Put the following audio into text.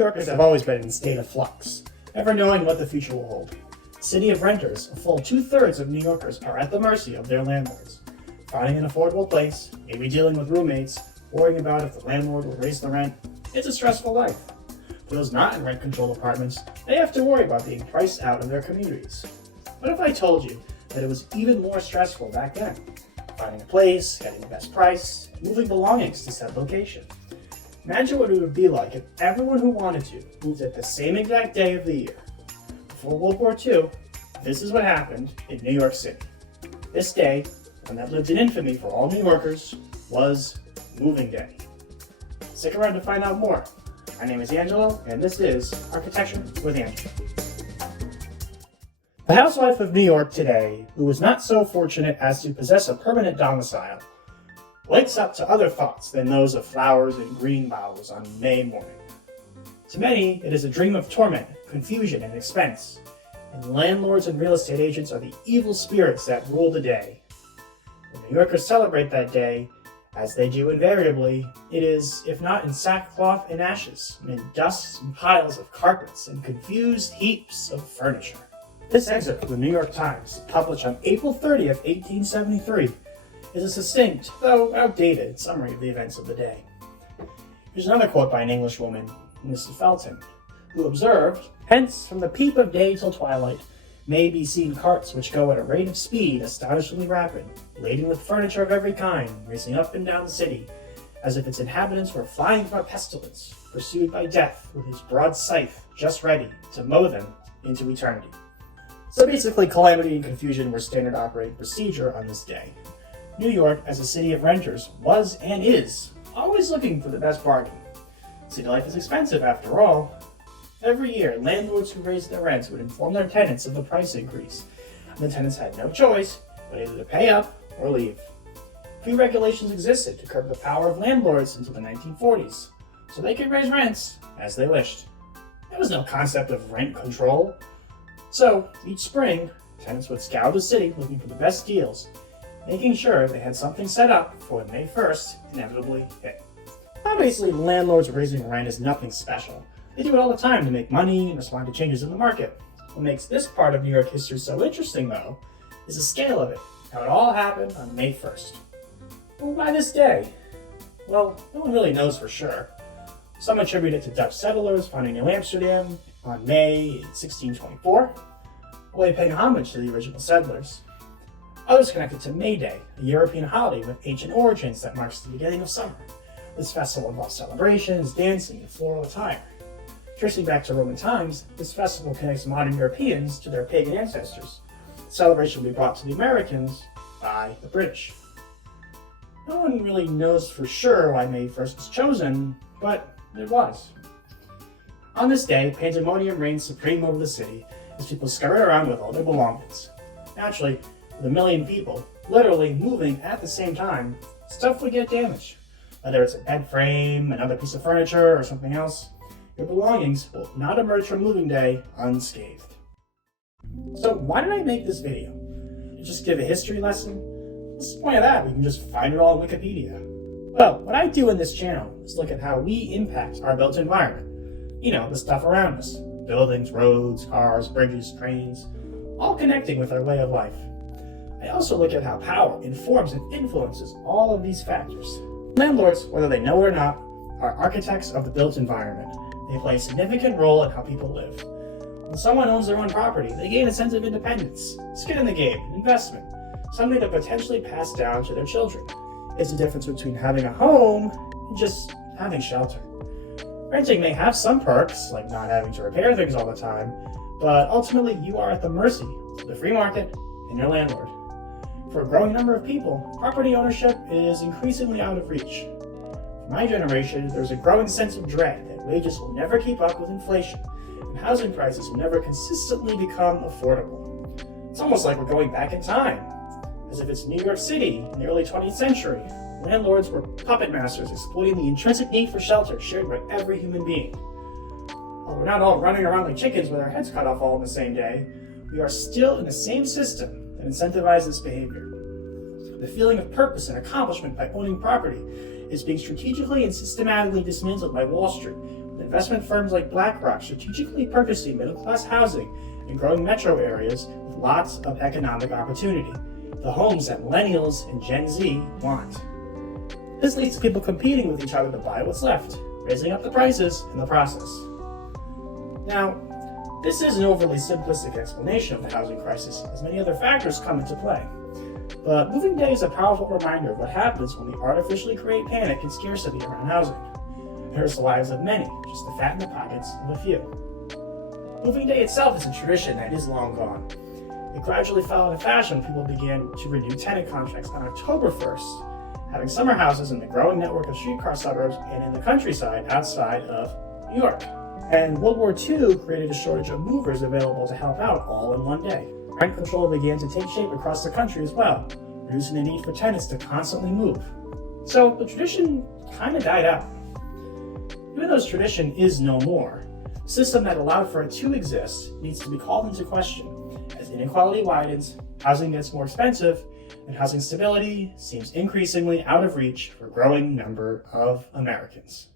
Yorkers have always been in a state of flux, never knowing what the future will hold. City of renters, a full 2/3 of New Yorkers are at the mercy of their landlords. Finding an affordable place, maybe dealing with roommates, worrying about if the landlord will raise the rent, it's a stressful life. For those not in rent-controlled apartments, they have to worry about being priced out of their communities. What if I told you that it was even more stressful back then? Finding a place, getting the best price, moving belongings to said location. Imagine what it would be like if everyone who wanted to moved at the same exact day of the year. Before World War II, this is what happened in New York City. This day, one that lived in infamy for all New Yorkers, was Moving Day. Stick around to find out more. My name is Angelo, and this is Architecture with Angelo. The housewife of New York today, who was not so fortunate as to possess a permanent domicile, wakes up to other thoughts than those of flowers and green boughs on May morning. To many, it is a dream of torment, confusion, and expense, and landlords and real estate agents are the evil spirits that rule the day. When New Yorkers celebrate that day, as they do invariably, it is, if not in sackcloth and ashes, in dust and piles of carpets and confused heaps of furniture. This excerpt from the New York Times, published on April 30th, 1873, is a succinct, though outdated, summary of the events of the day. Here's another quote by an Englishwoman, Mrs. Felton, who observed, "Hence, from the peep of day till twilight, may be seen carts which go at a rate of speed astonishingly rapid, laden with furniture of every kind, racing up and down the city, as if its inhabitants were flying from a pestilence, pursued by death with his broad scythe just ready to mow them into eternity." So basically, calamity and confusion were standard operating procedure on this day. New York, as a city of renters, was and is always looking for the best bargain. City life is expensive after all. Every year, landlords who raised their rents would inform their tenants of the price increase, and the tenants had no choice but either to pay up or leave. Pre-regulations existed to curb the power of landlords until the 1940s, so they could raise rents as they wished. There was no concept of rent control. So, each spring, tenants would scour the city looking for the best deals, making sure they had something set up for when May 1st inevitably hit. Obviously, landlords raising rent is nothing special. They do it all the time to make money and respond to changes in the market. What makes this part of New York history so interesting, though, is the scale of it, how it all happened on May 1st. But why this day? Well, no one really knows for sure. Some attribute it to Dutch settlers finding New Amsterdam on May 1624, a way of paying homage to the original settlers. Others connect it to May Day, a European holiday with ancient origins that marks the beginning of summer. This festival involves celebrations, dancing, and floral attire. Tracing back to Roman times, this festival connects modern Europeans to their pagan ancestors. The celebration will be brought to the Americans by the British. No one really knows for sure why May 1st was chosen, but it was. On this day, pandemonium reigns supreme over the city as people scurry around with all their belongings. Naturally, with 1 million people literally moving at the same time, stuff would get damaged. Whether it's a bed frame, another piece of furniture, or something else, your belongings will not emerge from moving day unscathed. So why did I make this video? To just give a history lesson? What's the point of that? We can just find it all on Wikipedia. Well, what I do in this channel is look at how we impact our built environment. You know, the stuff around us. Buildings, roads, cars, bridges, trains, all connecting with our way of life. I also look at how power informs and influences all of these factors. Landlords, whether they know it or not, are architects of the built environment. They play a significant role in how people live. When someone owns their own property, they gain a sense of independence, skin in the game, investment, something to potentially pass down to their children. It's the difference between having a home and just having shelter. Renting may have some perks, like not having to repair things all the time, but ultimately you are at the mercy of the free market and your landlord. For a growing number of people, property ownership is increasingly out of reach. For my generation, there's a growing sense of dread that wages will never keep up with inflation, and housing prices will never consistently become affordable. It's almost like we're going back in time, as if it's New York City in the early 20th century. Landlords were puppet masters exploiting the intrinsic need for shelter shared by every human being. While we're not all running around like chickens with our heads cut off all in the same day, we are still in the same system that incentivizes this behavior. The feeling of purpose and accomplishment by owning property is being strategically and systematically dismantled by Wall Street, investment firms like BlackRock strategically purchasing middle-class housing in growing metro areas with lots of economic opportunity, the homes that millennials and Gen Z want. This leads to people competing with each other to buy what's left, raising up the prices in the process. Now, this is an overly simplistic explanation of the housing crisis, as many other factors come into play. But moving day is a powerful reminder of what happens when we artificially create panic and scarcity around housing. It hurts the lives of many, just to fatten the pockets of a few. Moving day itself is a tradition that is long gone. It gradually fell out of fashion when people began to renew tenant contracts on October 1st, having summer houses in the growing network of streetcar suburbs and in the countryside outside of New York. And World War II created a shortage of movers available to help out all in one day. Rent control began to take shape across the country as well, reducing the need for tenants to constantly move. So the tradition kind of died out. Even though this tradition is no more, the system that allowed for it to exist needs to be called into question. As inequality widens, housing gets more expensive, and housing stability seems increasingly out of reach for a growing number of Americans.